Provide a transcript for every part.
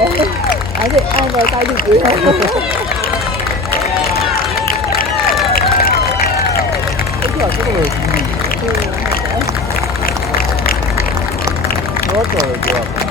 아직 뭐 딸이지. 소리가 조금 좋았죠, 좋아.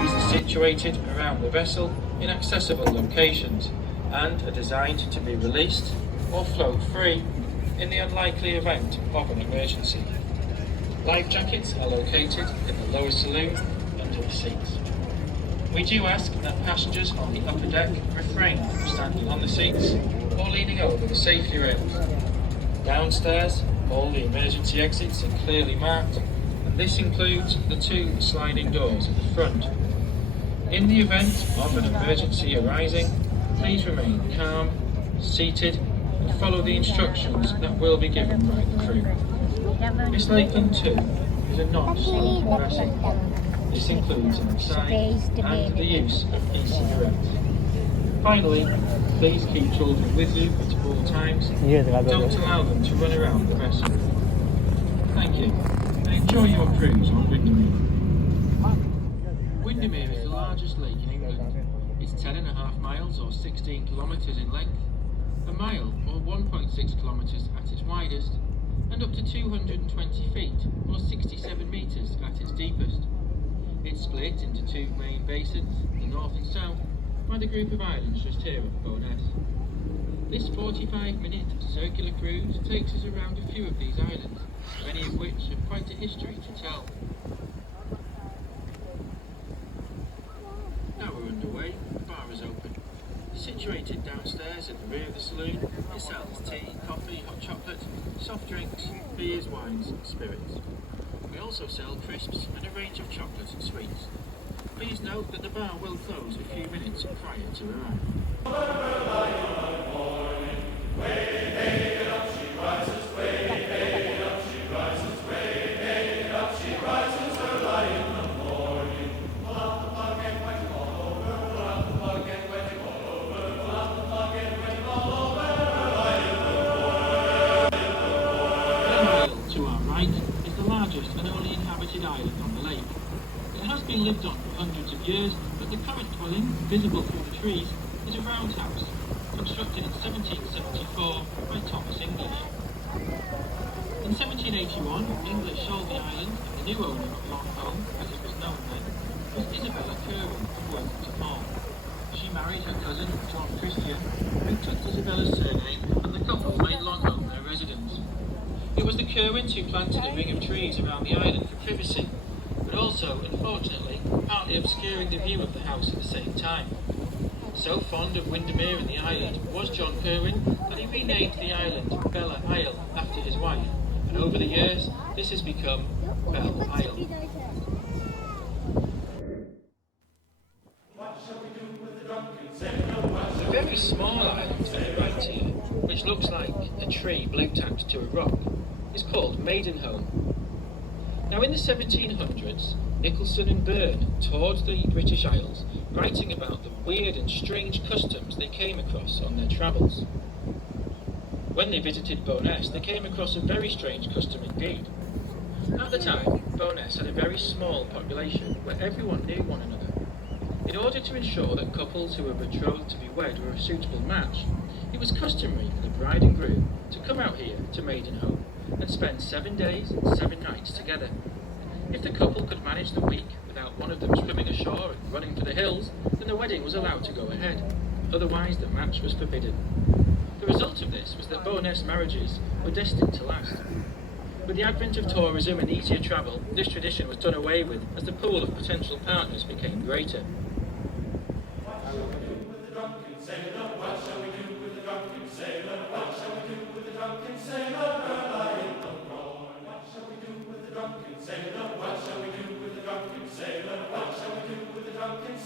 These are situated around the vessel in accessible locations and are designed to be released or float free in the unlikely event of an emergency. Life jackets are located in the lower saloon under the seats. We do ask that passengers on the upper deck refrain from standing on the seats or leaning over the safety rails. Downstairs, all the emergency exits are clearly marked, and this includes the two sliding doors at the front. In the event of an emergency arising, please remain calm, seated, and follow the instructions that will be given by the crew. Miss Lakeland 2 is a non-smoking vessel. This includes outside and the use of e-cigarettes. Finally, please keep children with you at all times. Don't allow them to run around the vessel. Thank you, and enjoy your cruise on Windermere. Windermere is the largest lake in England. It's 10.5 miles or 16 kilometres in length, a mile or 1.6 kilometres at its widest, and up to 220 feet or 67 metres at its deepest. It's split into two main basins, the north and south, by the group of islands just here at Bowness. This 45-minute circular cruise takes us around a few of these islands, many of which have quite a history to tell. Now we're underway, the bar is open. Situated downstairs at the rear of the saloon, it sells tea, coffee, hot chocolate, soft drinks, beers, wines and spirits. We also sell crisps and a range of chocolates and sweets. Please note that the bar will close a few minutes prior to arrival. To our right is the largest and only inhabited island on the lake. It has been lived on for hundreds of years, but the current dwelling, visible through the trees, is a roundhouse, constructed in 1774 by Thomas English. In 1781, English sold the island, and the new owner of Long Home, as it was known then, was Isabella Curran of Worthington Hall. She married her cousin, John Christian, took Isabella's surname and the couple made Longholm their residence. It was the Curwens who planted a ring of trees around the island for privacy, but also, unfortunately, partly obscuring the view of the house at the same time. So fond of Windermere and the island was John Curwen that he renamed the island Bella Isle after his wife, and over the years this has become Belle Isle. A very small island to the right here, which looks like a tree blue-tacked to a rock, is called Maidenholm. Now in the 1700s, Nicholson and Byrne toured the British Isles, writing about the weird and strange customs they came across on their travels. When they visited Bo'ness, they came across a very strange custom indeed. At the time, Bo'ness had a very small population where everyone knew one another. In order to ensure that couples who were betrothed to be wed were a suitable match, it was customary for the bride and groom to come out here to Maidenholm and spend 7 days and 7 nights together. If the couple could manage the week without one of them swimming ashore and running for the hills, then the wedding was allowed to go ahead. Otherwise, the match was forbidden. The result of this was that Bo'ness marriages were destined to last. With the advent of tourism and easier travel, this tradition was done away with as the pool of potential partners became greater.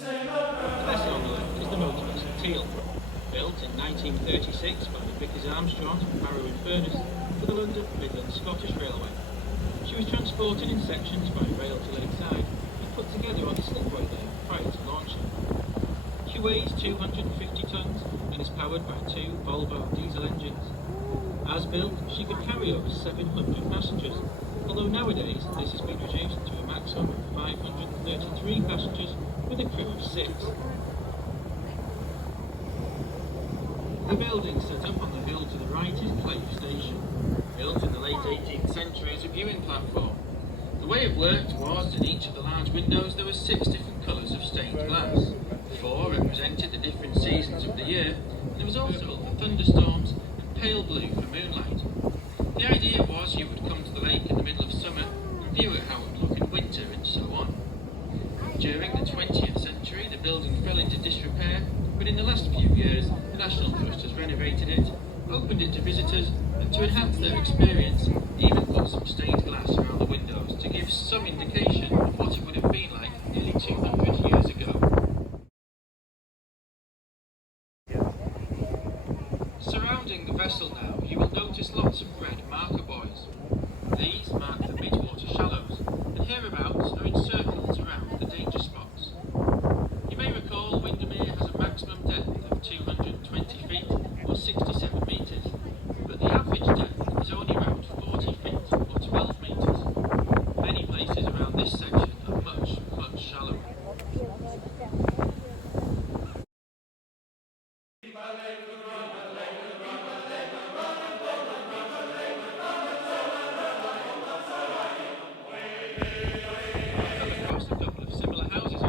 The vessel on the left is the motor vessel Teal, built in 1936 by the Vickers Armstrong and Barrow and Furness for the London Midland Scottish Railway. She was transported in sections by rail to lakeside and put together on a slipway there prior to launching. She weighs 250 tons and is powered by 2 Volvo diesel engines. As built, she could carry over 700 passengers, although nowadays this has been reduced to a maximum of 533 passengers with a crew of 6. The building set up on the hill to the right is Clave Station. Built in the late 18th century as a viewing platform. The way it worked was that in each of the large windows there were 6 different colours of stained glass. 4 represented the different seasons of the year, and there was also for thunderstorms and pale blue for moonlight. The idea was you would come to the lake in the middle of summer and view it how it would look in winter and so on. During the 20th century the building fell into disrepair, but in the last few years the National Trust has renovated it, opened it to visitors, and to enhance their experience even put some stained glass around the windows to give some indication of what it would have been like nearly 200 years ago. Surrounding the vessel now, you will notice lots of red marker buoys. These mark the midwater shallows, and hereabouts are in circles around the danger spots. You may recall Windermere has a maximum depth of 220 feet or 67 metres, but the average depth is only around 40 feet or 12 metres. Many places around this section are much, much shallower. Across a couple of similar houses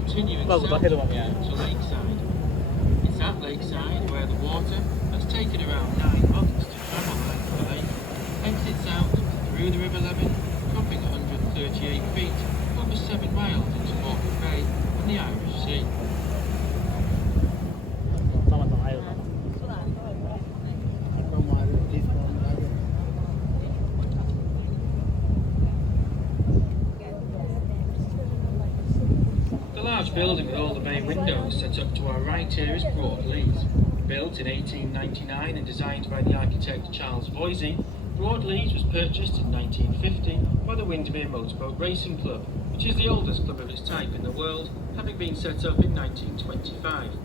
continuing Well, south ahead of me, yeah. to Lakeside. It's at Lakeside where the water has taken around 9 months to travel the length of the lake, exits out through the River Leven, dropping 138 feet over 7 miles into Morecambe Bay and the Irish Sea. Tama-tama ayaw na. The large building with all the bay windows set up to our right here is Broadleys. Built in 1899 and designed by the architect Charles Voysey, Broadleys was purchased in 1950 by the Windermere Motorboat Racing Club, which is the oldest club of its type in the world, having been set up in 1925.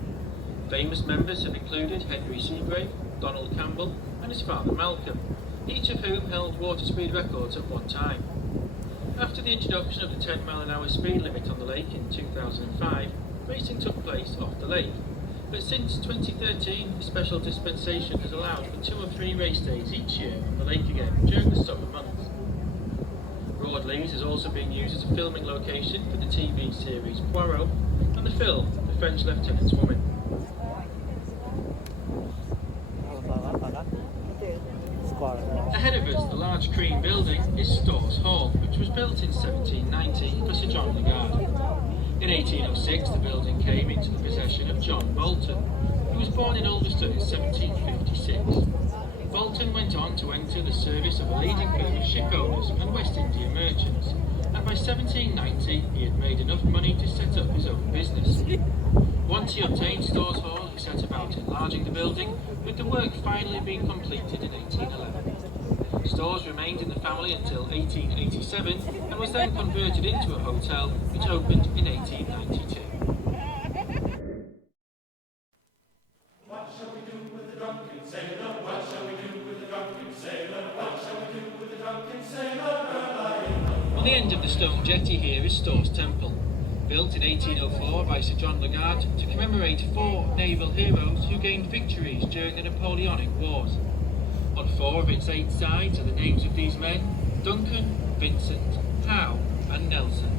Famous members have included Henry Seagrave, Donald Campbell and his father Malcolm, each of whom held water speed records at one time. After the introduction of the 10-mile-an-hour speed limit on the lake in 2005, racing took place off the lake. But since 2013, a special dispensation has allowed for 2 or 3 race days each year on the lake again during the summer months. Broadleys has also been used as a filming location for the TV series Poirot and the film The French Lieutenant's Woman. Ahead of us, the large cream building is Storrs Hall, which was built in 1790 for Sir John Lagard. In 1806, the building came into the possession of John Bolton, who was born in Ulverston in 1756. Bolton went on to enter the service of a leading firm of ship owners and West India merchants, and by 1790 he had made enough money to set up his own business. Once he obtained Storrs Hall, he set about enlarging the building, with the work finally being completed in 1811. Storrs remained in the family until 1887 and was then converted into a hotel, which opened in 1892. What shall we do with the drunken sailor? What shall we do with the drunken sailor? What shall we do with the drunken sailor? On the end of the stone jetty here is Storrs Temple, built in 1804 by Sir John Lagard to commemorate 4 naval heroes who gained victories during the Napoleonic Wars. On 4 of its 8 sides are the names of these men: Duncan, Vincent, Howe and Nelson.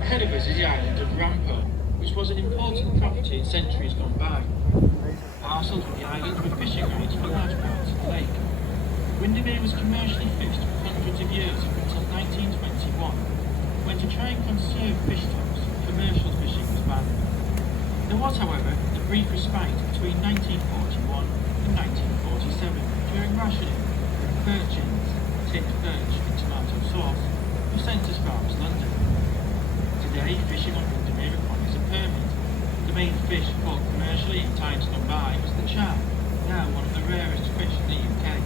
Ahead of us is the island of Rampo, which was an important property in centuries gone by. Parcelled with the island were fishing rights for large parts of the lake. Windermere was commercially fished for hundreds of years up until 1921, when to try and conserve fish stocks, commercial fishing was banned. There was, however, a brief respite between 1941 and 1947 during rationing, when perchins, tinned perch and tomato sauce, were sent as far as London. Today, fishing on Windermere requires a permit. The main fish caught commercially in times gone by was the char, now one of the rarest fish in the UK.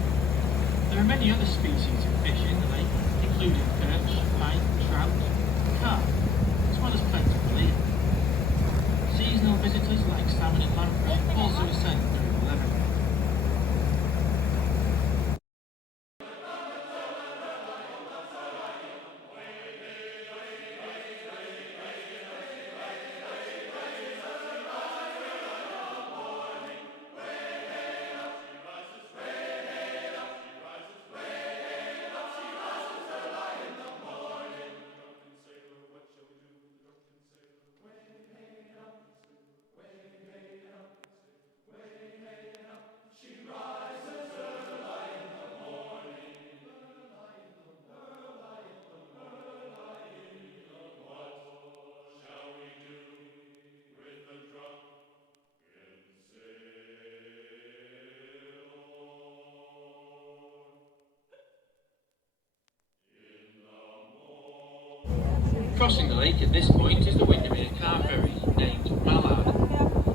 There are many other species of fish in the lake, including perch, pike, trout, carp, as well as plentiful eel. Seasonal visitors like salmon and lamprey also ascend the River Leven. Crossing the lake at this point is the Windermere car ferry, named Mallard.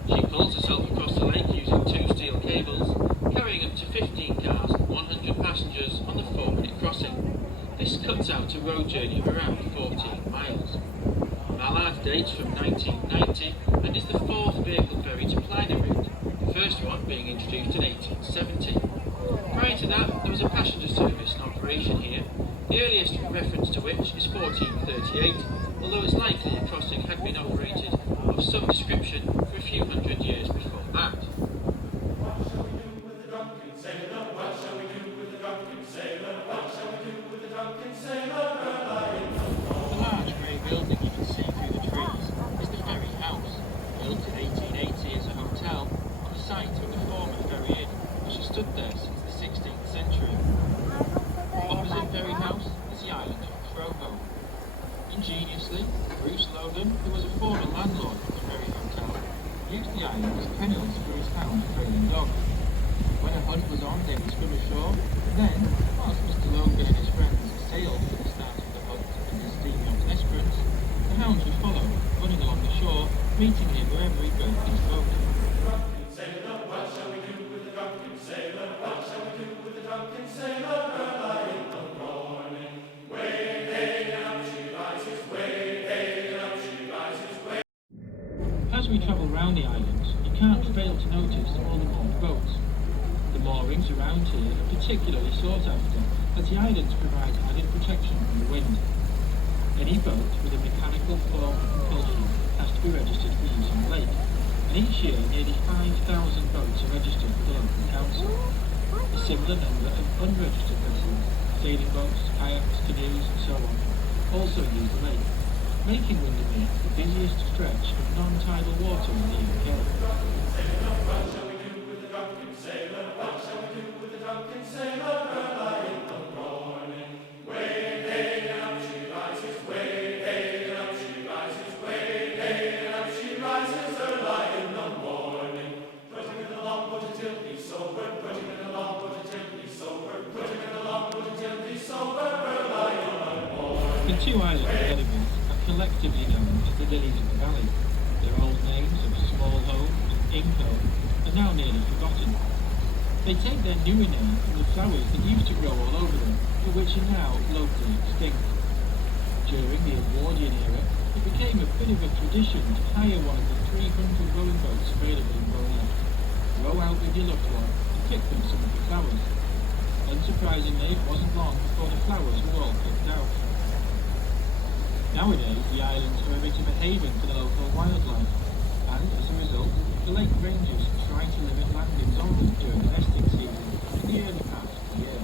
She pulls herself across the lake using 2 steel cables, carrying up to 15 cars and 100 passengers on the 4-minute crossing. This cuts out a road journey of around 14 miles. Mallard dates from 1990 and is the 4th vehicle ferry to ply the route, the first one being introduced in 1870. Prior to that, there was a passenger service in operation here, the earliest reference to which is 1438, although it's likely a crossing had been operated of some description for a few hundred years before that. What shall we do with the drunken sailor? What shall we do with the drunken sailor? What shall we do with the drunken sailor? The large grey building you can see through the trees is the Ferry House, built in 1880 as a hotel on the site of the former Ferry Inn, which has stood there since the 16th century. Opposite Ferry House is the island of Provo. Ingeniously, Bruce Logan, who was a former landlord of the Ferry Hotel, used the island as kennels for his hound trailing dog. When a hunt was on, they would swim ashore, and then, whilst Mr. Logan and his friends sailed for the start of the hunt in his steam yacht Esperance, the hounds would follow, running along the shore, meeting him wherever he berthed his boat. Drunken sailor, what shall we do with the drunken sailor? What shall we do with the drunken sailor? Early in the morning, way hey, and up she rises, way hey, and up she rises, way. As we travel round the islands, you can't fail to notice all the moored boats. The moorings around here are particularly sought after, as the islands provide added protection from the wind. Any boat with a mechanical form of propulsion has to be registered for use on the lake, and each year nearly 5,000 boats are registered with the local council. A similar number of unregistered vessels, sailing boats, kayaks, canoes and so on, also use the lake, making Windermere the busiest stretch of non-tidal water in the UK. What shall we do with the drunken sailor? What shall we do with the drunken sailor? Early in the morning, way hey, and up she rises, way hey, and up she rises, way hey, and up she rises. Early in the morning, put him in the longboat until he's sober, put him in the longboat until he's sober, put him in the longboat until he's sober. Early in the morning. The 2 islands ahead of us are collectively known as the Lilies of the Valley. Their old names of Small Home and Income are now nearly forgotten. They take their newer name from the flowers that used to grow all over them, but which are now locally extinct. During the Edwardian era, it became a bit of a tradition to hire one of the 300 rowing boats available in Bowling. Row out with your loved one and pick them some of the flowers. Unsurprisingly, it wasn't long before the flowers were all picked out. Nowadays, the islands are a bit of a haven for the local wildlife, and as a result, the lake rangers try to limit landings on them during the nesting season in the early part of the year.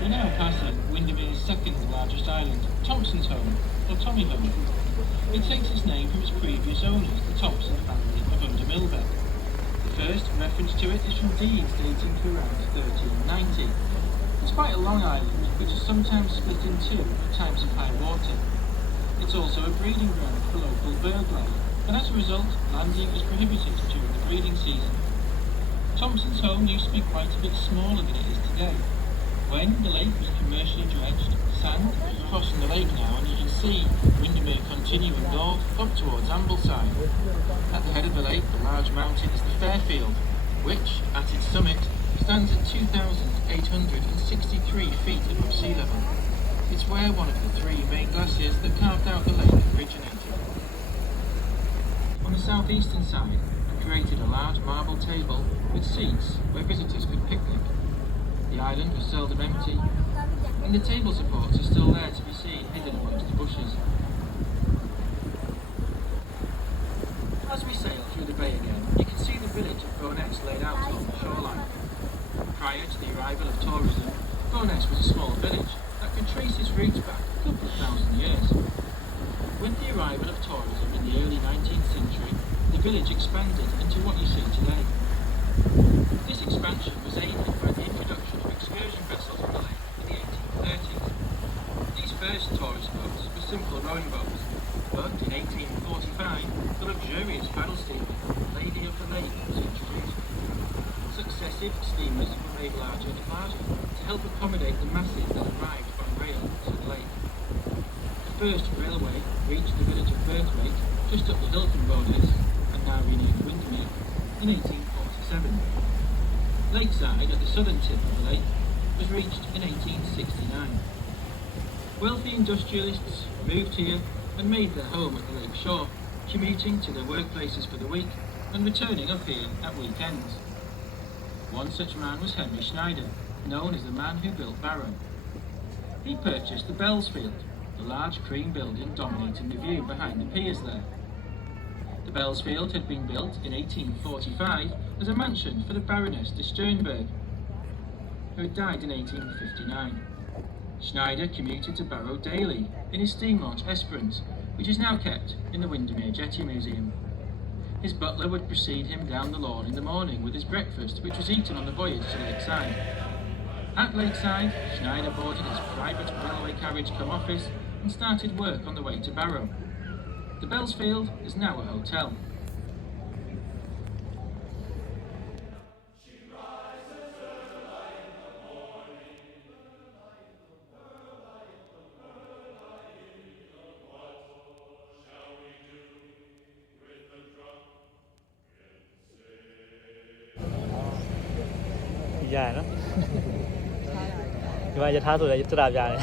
We're now passing Windermere's second largest island, Thompson's Home, or Tommy Home. It takes its name from its previous owners, the Thompson family of Windermere. The first reference to it is from deeds dating to around 1390. It's quite a long island, which is sometimes split in two at times of high water. It's also a breeding ground for local bird life, and as a result, landing is prohibited during the breeding season. Thompson's Home used to be quite a bit smaller than it is today. When the lake was commercially dredged, sand is crossing the lake now, and you can see Windermere continuing north up towards Ambleside. At the head of the lake, the large mountain is the Fairfield, which, at its summit, stands at 2,863 feet above sea level. It's where one of the 3 main glaciers that carved out the lake originated. On the southeastern side, I created a large marble table with seats where visitors could picnic. The island was seldom empty, and the table supports are still there to be seen hidden amongst the bushes. As we sail through the bay again, you can see the village of Bowness laid out along the shoreline. Prior to the arrival of tourism, Bowness was a small village that could trace its roots back a couple of thousand years. With the arrival of tourism in the early 19th century, the village expanded into what you see today. This expansion was aided by the introduction of excursion vessels on the lake in the 1830s. These first tourist boats were simple rowing boats, but in 1845 the luxurious paddle steamer, Lady of the Lake, was introduced. Successive steamers were made larger and larger to help accommodate the masses that arrived by rail to the lake. The first railway reached the village of Birthwaite, just up the hill from Bowness, and now renamed Windermere, in 1847. Lakeside, at the southern tip of the lake, was reached in 1869. Wealthy industrialists moved here and made their home at the lake shore, commuting to their workplaces for the week and returning up here at weekends. One such man was Henry Schneider, known as the man who built Barrow. He purchased the Bellsfield, the large cream building dominating the view behind the piers there. The Bellsfield had been built in 1845 as a mansion for the Baroness de Sternberg, who had died in 1859. Schneider commuted to Barrow daily in his steam launch Esperance, which is now kept in the Windermere Jetty Museum. His butler would precede him down the lawn in the morning with his breakfast, which was eaten on the voyage to Lakeside. At Lakeside, Schneider boarded his private railway carriage cum office and started work on the way to Barrow. The Bellsfield is now a hotel. Dài lắm. Nhưng mà giờ tháo rồi là rất là dài.